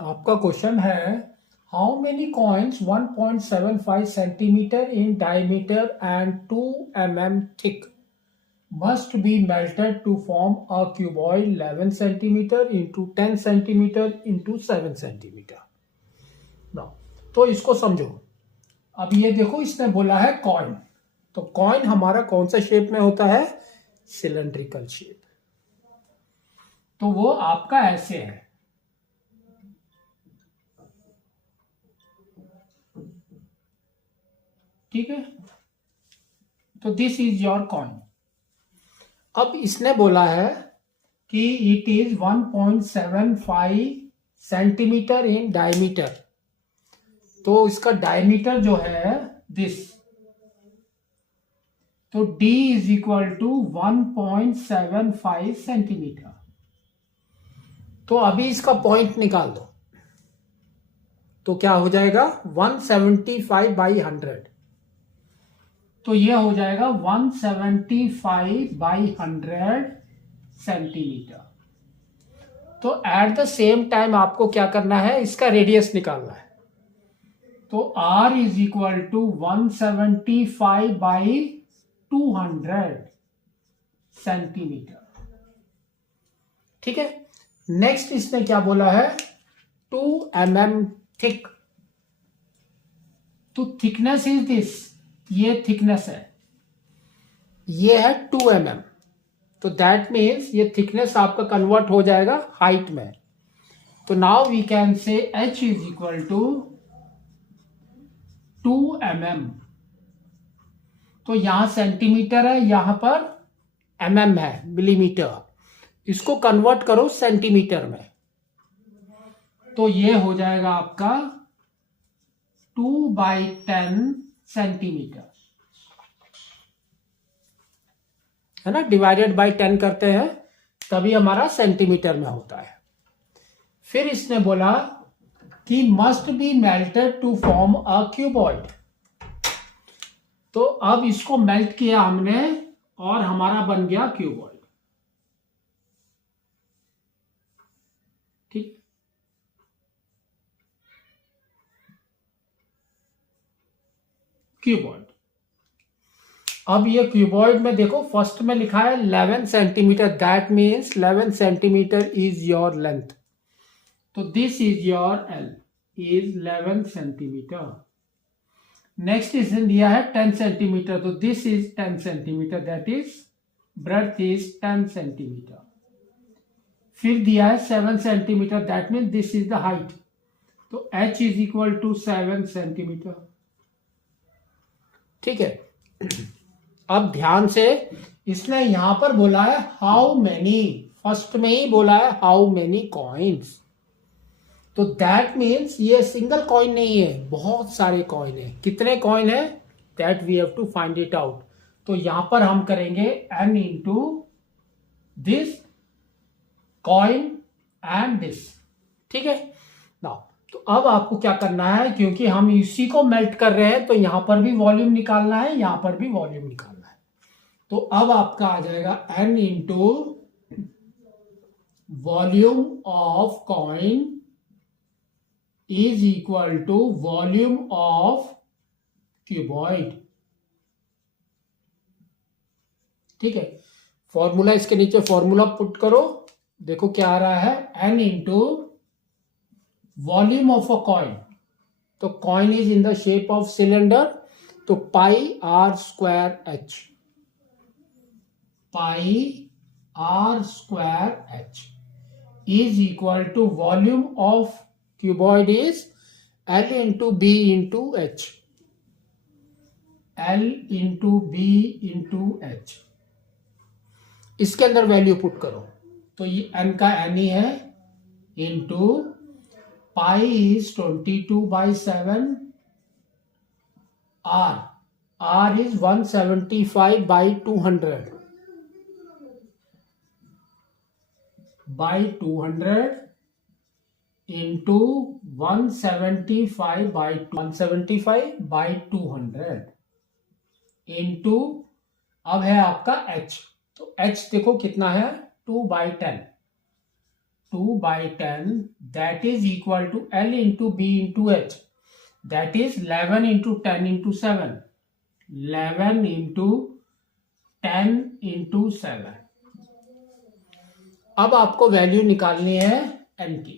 आपका क्वेश्चन है how many coins 1.75 centimetre in diameter and 2 mm thick must be melted to form a cuboid 11 centimeter into 10 centimeter into 7 centimeter. Now, तो इसको समझो। अब ये देखो, इसने बोला है कॉइन, तो कॉइन हमारा कौन सा शेप में होता है? Cylindrical shape. तो वो आपका ऐसे है, ठीक है। तो दिस इज योर कॉइन। अब इसने बोला है कि it is 1.75 centimetre in diameter, तो इसका डायमीटर जो है दिस, तो d is equal to 1.75 centimetre. तो अभी इसका पॉइंट निकाल दो, तो क्या हो जाएगा? 175 बाई 100, तो ये हो जाएगा 175 बाई 100 सेंटीमीटर। तो एट द सेम टाइम आपको क्या करना है? इसका रेडियस निकालना है। तो r is equal to 175 by 200 centimetre, ठीक है। नेक्स्ट इसने क्या बोला है? 2 mm थिक। तो थिकनेस इज दिस, ये थिकनेस है, ये है 2 mm, तो दैट मीन्स ये थिकनेस आपका कन्वर्ट हो जाएगा हाइट में। तो now we can say h is equal to 2 mm। तो यहां सेंटीमीटर है, यहां पर mm है, मिलीमीटर। इसको कन्वर्ट करो सेंटीमीटर में, तो ये हो जाएगा आपका 2/10 सेंटीमीटर, है ना। डिवाइडेड बाय 10 करते हैं तभी हमारा सेंटीमीटर में होता है। फिर इसने बोला कि must be melted to form a cuboid. तो अब इसको मेल्ट किया हमने और हमारा बन गया क्यूबॉइड, ठीक। क्यूबॉइड। अब ये क्यूबॉइड में देखो, फर्स्ट में लिखा है 11 centimetre, that means 11 centimetre is your length. तो this is your L, is 11 centimetre. Next इसने दिया है 10 सेंटीमीटर, तो this is 10 centimetre, that is breadth is 10 centimetre. फिर दिया है 7 centimetre, that means this is the height, तो h is equal to 7 centimetre, ठीक है। अब ध्यान से, इसने यहां पर बोला है हाउ मेनी, फर्स्ट में ही बोला है हाउ मेनी कॉइन्स, तो दैट मीन्स ये सिंगल कॉइन नहीं है, बहुत सारे कॉइन है। कितने कॉइन है? That we have to find it out. तो यहां पर हम करेंगे n into this coin and this, ठीक है ना। तो अब आपको क्या करना है, क्योंकि हम इसी को मेल्ट कर रहे हैं, तो यहां पर भी वॉल्यूम निकालना है, यहां पर भी वॉल्यूम निकालना है। तो अब आपका आ जाएगा n into volume of coin is equal to volume of cuboid, ठीक है। फॉर्मूला इसके नीचे फॉर्मूला पुट करो, देखो क्या आ रहा है, n into volume of a coin, तो coin is in the shape of cylinder, तो pi R square H, pi R square H is equal to volume of cuboid is L into B into H, L into B into H. इसके अंदर value put करो, तो ये n का n ही है, into pi is 22/7, r is 175 by 200 by 200 into 175 by 200 into, अब है आपका h, तो h देखो कितना है, 2/10, 2/10 that is equal to L into B into H, that is 11 into 10 into 7, 11 into 10 into 7। अब आपको वैल्यू निकालनी है n की।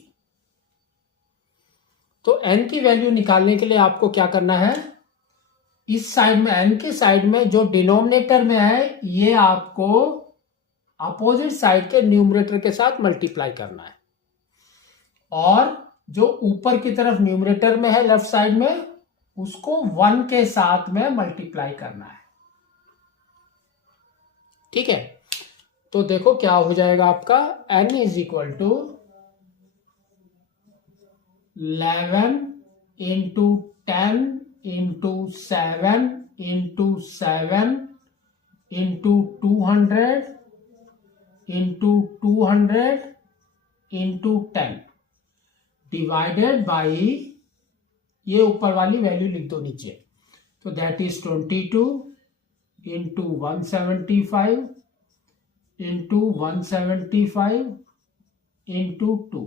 तो n की वैल्यू निकालने के लिए आपको क्या करना है, इस साइड में n के साइड में जो डिनोमिनेटर में है ये आपको अपोजिट साइड के न्यूमरेटर के साथ मल्टीप्लाई करना है, और जो ऊपर की तरफ न्यूमरेटर में है लेफ्ट साइड में उसको 1 के साथ में मल्टीप्लाई करना है। ठीक है, तो देखो क्या हो जाएगा आपका, n is equal to 11 into 10 into 7 into 7 into 200 into 200 into 10 divided by ये ऊपर वाली वैल्यू लिख दो नीचे, तो that is 22 into 175 into 175 into 2।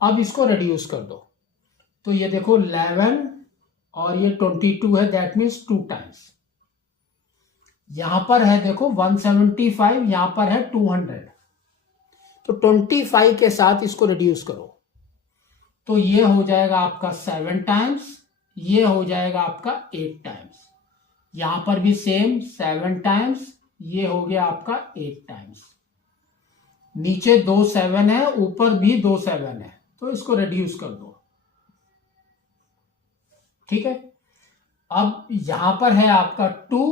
अब इसको रिड्यूस कर दो, तो ये देखो 11 और ये 22 है, दैट मीन्स 2 टाइम्स। यहां पर है देखो 175, यहां पर है 200, तो 25 के साथ इसको रिड्यूस करो, तो ये हो जाएगा आपका 7 टाइम्स, ये हो जाएगा आपका 8 टाइम्स। यहां पर भी सेम 7 टाइम्स, ये हो गया आपका 8 टाइम्स। नीचे 2 7 है, ऊपर भी 2 7 है, तो इसको रिड्यूस कर दो। ठीक है, अब यहां पर है आपका 2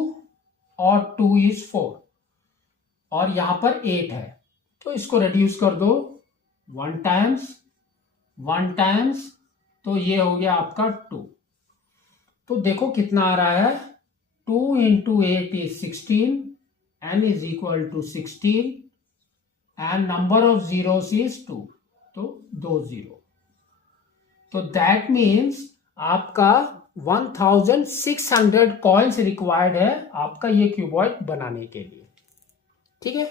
और 2 इज 4 और यहां पर 8 है, तो इसको रिड्यूस कर दो 1 टाइम्स 1 टाइम्स, तो ये हो गया आपका 2। तो देखो कितना आ रहा है, 2 into 8 is 16, n is equal to 16 and number of zeros is 2, तो 2 0। तो दैट मीन्स आपका 1600 कॉइन्स रिक्वायर्ड है आपका ये क्यूबॉइड बनाने के लिए। ठीक है।